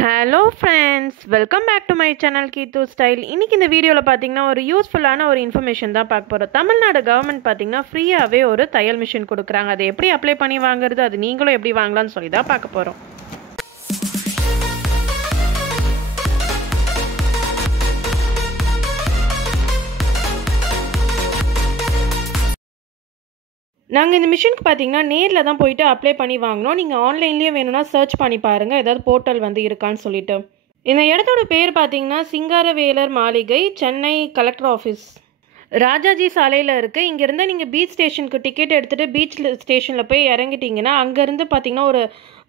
Hello friends, welcome back to my channel Keethu style. இன்றைக்கி இந்த வீடியோவில் பார்த்தீங்கன்னா ஒரு யூஸ்ஃபுல்லான ஒரு இன்ஃபர்மேஷன் தான் பார்க்க போகிறோம். தமிழ்நாடு கவர்மெண்ட் பார்த்தீங்கன்னா ஃப்ரீயாகவே ஒரு தையல் மிஷின் கொடுக்குறாங்க. அதை எப்படி அப்ளை பண்ணி வாங்குறது, அது நீங்களும் எப்படி வாங்கலாம்னு சொல்லி தான் பார்க்க போகிறோம். நாங்கள் இந்த மிஷினுக்கு பார்த்தீங்கன்னா நேரில் தான் போயிட்டு அப்ளை பண்ணி வாங்கினோம். நீங்கள் ஆன்லைன்லேயே வேணும்னா சர்ச் பண்ணி பாருங்கள், ஏதாவது போர்ட்டல் இருக்கான்னு சொல்லிட்டு. இந்த இடத்தோட பேர் பார்த்தீங்கன்னா சிங்காரவேலர் மாளிகை, சென்னை கலெக்டர் ஆஃபீஸ், ராஜாஜி சாலையில் இருக்குது. இங்கேருந்து நீங்கள் பீச் ஸ்டேஷனுக்கு டிக்கெட் எடுத்துகிட்டு பீச் ஸ்டேஷனில் போய் இறங்கிட்டிங்கன்னா அங்கேருந்து பார்த்தீங்கன்னா ஒரு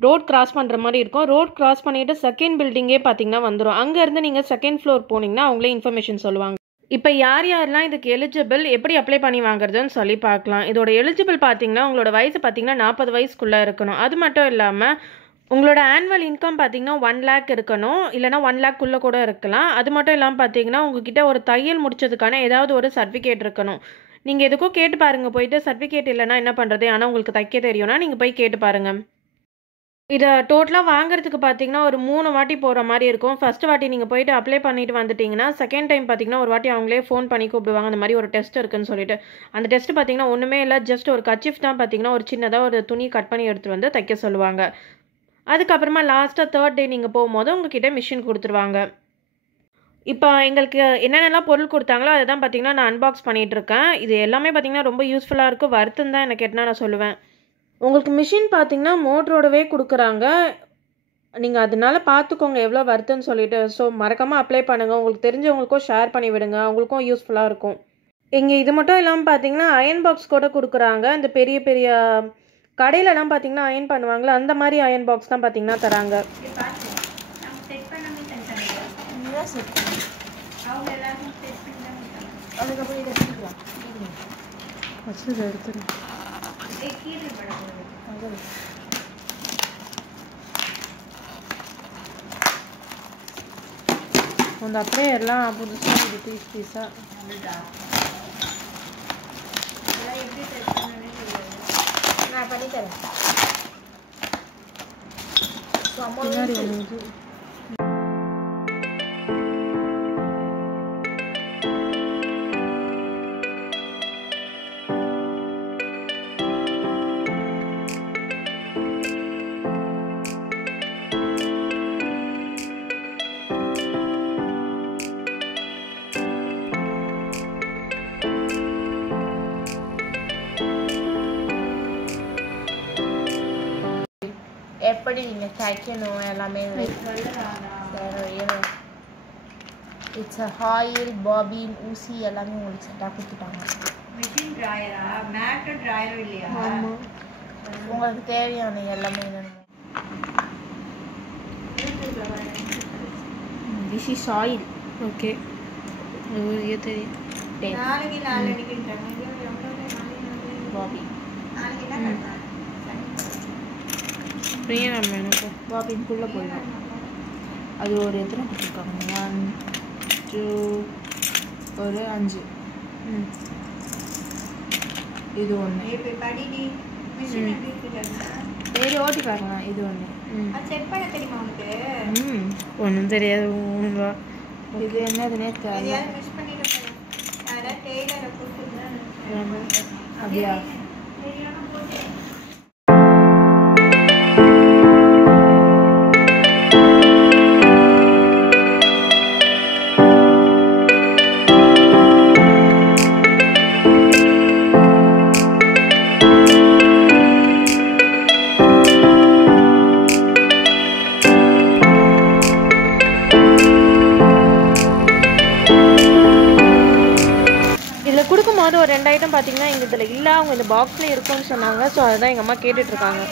ரோட் கிராஸ் பண்ணுற மாதிரி இருக்கும். ரோட் கிராஸ் பண்ணிவிட்டு செகண்ட் பில்டிங்கே பார்த்தீங்கன்னா வந்துடும். அங்கேருந்து நீங்கள் செகண்ட் ஃப்ளோர் போனீங்கன்னா அவங்களே இன்ஃபர்மேஷன் சொல்லுவாங்க. இப்போ யாரெல்லாம் இதுக்கு எலிஜிபிள், எப்படி அப்ளை பண்ணி வாங்குறதுன்னு சொல்லி பார்க்கலாம். இதோட எலிஜிபிள் பார்த்தீங்கன்னா உங்களோட வயசு பார்த்தீங்கன்னா 40 வயசுக்குள்ளே இருக்கணும். அது மட்டும் இல்லாமல் உங்களோட ஆனுவல் இன்கம் பார்த்தீங்கன்னா 1 lakh இருக்கணும், இல்லைனா 1 lakhக்குள்ளே கூட இருக்கலாம். அது மட்டும் இல்லாமல் பார்த்தீங்கன்னா உங்ககிட்ட ஒரு தையல் முடிச்சதுக்கான ஏதாவது ஒரு சர்டிஃபிகேட் இருக்கணும். நீங்கள் எதுக்கும் கேட்டு பாருங்கள் போயிட்டு. சர்டிஃபிகேட் இல்லைனா என்ன பண்ணுறது, ஆனால் உங்களுக்கு தைக்க தெரியும்னா நீங்கள் போய் கேட்டு பாருங்கள். இதை டோட்டலாக வாங்குறதுக்கு பார்த்தீங்கன்னா ஒரு 3 வாட்டி போகிற மாதிரி இருக்கும். ஃபஸ்ட்டு வாட்டி நீங்கள் போயிட்டு அப்ளை பண்ணிட்டு வந்துட்டிங்கன்னா செகண்ட் டைம் பார்த்தீங்கன்னா ஒரு வாட்டி அவங்களே ஃபோன் பண்ணி கூப்பிடுவாங்க. அந்த மாதிரி ஒரு டெஸ்ட் இருக்குன்னு சொல்லிட்டு. அந்த டெஸ்ட்டு பார்த்தீங்கன்னா ஒன்றுமே இல்லை, ஜஸ்ட் ஒரு கர்ச்சீஃப் தான் பார்த்தீங்கன்னா ஒரு சின்னதாக ஒரு துணி கட் பண்ணி எடுத்துகிட்டு வந்து தைக்க சொல்லுவாங்க. அதுக்கப்புறமா லாஸ்ட்டாக 3rd டே நீங்கள் போகும்போது உங்ககிட்ட மிஷின் கொடுத்துருவாங்க. இப்போ எங்களுக்கு என்னென்னலாம் பொருள் கொடுத்தாங்களோ அதை தான் பார்த்தீங்கன்னா நான் அன்பாக்ஸ் பண்ணிகிட்ருக்கேன். இது எல்லாமே பார்த்தீங்கன்னா ரொம்ப யூஸ்ஃபுல்லாக இருக்கும். வருத்தம் தான் எனக்கு என்ன நான் சொல்லுவேன். உங்களுக்கு மிஷின் பார்த்தீங்கன்னா மோட்டரோடவே கொடுக்குறாங்க. நீங்கள் அதனால பார்த்துக்கோங்க எவ்வளோ வருதுன்னு சொல்லிட்டு. ஸோ மறக்காமல் அப்ளை பண்ணுங்கள். உங்களுக்கு தெரிஞ்சவங்களுக்கும் ஷேர் பண்ணி விடுங்க, அவங்களுக்கும் யூஸ்ஃபுல்லாக இருக்கும். இங்கே இது மட்டும் இல்லாமல் பார்த்தீங்கன்னா அயன் பாக்ஸ் கூட கொடுக்குறாங்க. இந்த பெரிய பெரிய கடையிலலாம் பார்த்தீங்கன்னா அயன் பண்ணுவாங்களே அந்த மாதிரி அயன் பாக்ஸ் தான் பார்த்தீங்கன்னா தராங்க. அதுக்கப்புறம் இதை எடுத்துக்கலாம். அந்த அப்படியே எல்லாம் புதுசாக இது பீஸ் பீஸாக எப்படி நான் பண்ணித்தரேன். பின்னாடி வந்து எப்படி நீங்கள் தைக்கணும் எல்லாமே. இட்ஸ் ஆயில், பாபின், ஊசி எல்லாமே உங்களுக்கு செட்டாக கொடுத்துட்டாங்க. மிஷின் ட்ராயரா, மேட் ட்ராயரும் இல்லையா? ஆமாம், உங்களுக்கு தேவையான எல்லாமே வேணும். This is oil. ஓகே, தெரியும். நாளைக்கு பாபி பிரியாணி எனக்கு பாபின்குள்ளே போயிடும். அது ஒரு எத்தனை கொடுத்துருக்காங்க? 1 2 ஒரு 5. இது ஒன்று. சரி ஓட்டி பார்க்கலாம். இது ஒன்று. செக் பண்ண தெரியுமா உனக்கு? ஒன்றும் தெரியாது. இது என்னதுன்னே தெரியல. மிஸ் பண்ணிட்டு யாராவது டெய்லரை கொடுத்துருந்தா அப்படியா? இதில் கொடுக்கும்போது ஒரு 2 ஐட்டம் பார்த்தீங்கன்னா எங்கள் இதில் இல்லை, அவங்க இந்த பாக்ஸ்லேயே இருக்கும்னு சொன்னாங்க. ஸோ அதுதான் எங்கள் அம்மா கேட்டுட்ருக்காங்க.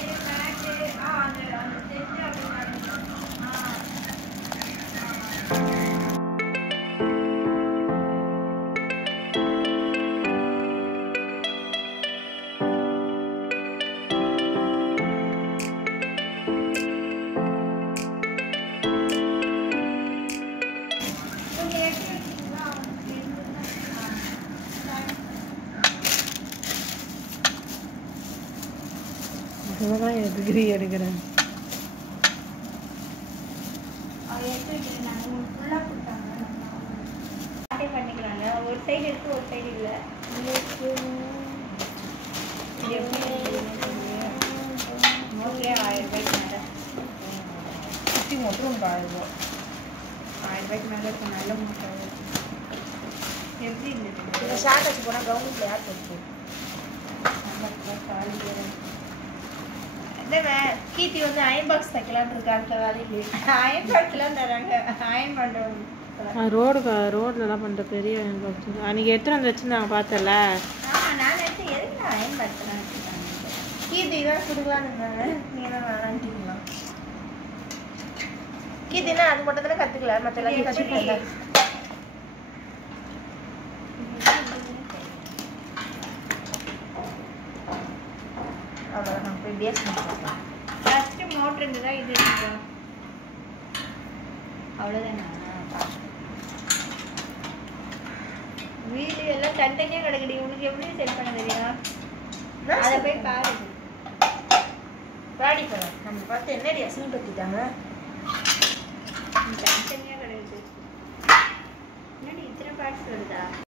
இதுதான் டிகிரி எடுக்கிறேன். நாங்கள் உங்களுக்கு ஃபுல்லாக கொடுத்தாங்க அதே பண்ணிக்கிறாங்க ஒரு சைடு இருக்குது ஒரு சைடு இல்லை இது எப்படி ஓகே 1000 ரூபாய்க்கு மேலே குட்டி மட்டும் உங்களுக்கு 1000 ரூபா 1000 ரூபாய்க்கு மேலே இருக்கும் நல்ல மூட்டை எப்படி இருந்தது இந்த ஷார்ட் வச்சு போனால் கவர்மெண்ட்டில் யார் போட்டு இந்த கீர்த்தி வந்து அயன் பாக்ஸ் தைக்கலான்னு இருக்கா அந்த வேலையிலே அயன் பாக்ஸ்லாம் தராங்க அயன் பண்ணுறோம் ரோட்ல தான் பண்ணுற பெரிய அயன் பாக்ஸ் அன்றைக்கி எடுத்துகிட்டு வந்து வச்சுருந்தாங்க பார்த்தல. ஆமாம் நான் நினச்சி எதுக்கு அயன் பாக்ஸ்லாம் வச்சுருக்காங்க கீர்த்தி தான் கொடுக்கலான்னு இருந்தாங்க நீங்கள் தான் வேணான்ட்டீங்களா? கீர்த்தினா அது மட்டும் தானே கற்றுக்கல மற்ற எல்லாத்தையும் கற்றுக்கல. அவ்வளோதான் நான் போய் பேஸ் பண்ணிக்கலாம். ஃபஸ்ட்டு மோட்ரு இருந்ததா இது இருந்ததா அவ்வளோதானா வீடு எல்லாம் தனித்தனியாக கிடக்குடி உனக்கு எப்படி செட் பண்ண தெரியும் அதை போய் பாரு ராடி போகிறேன் நம்ம பார்த்து என்னடி அசிங்க பற்றிட்டாங்க தனித்தனியாக கிடக்குது என்னடி இத்தனை பார்ட்ஸ் வருதா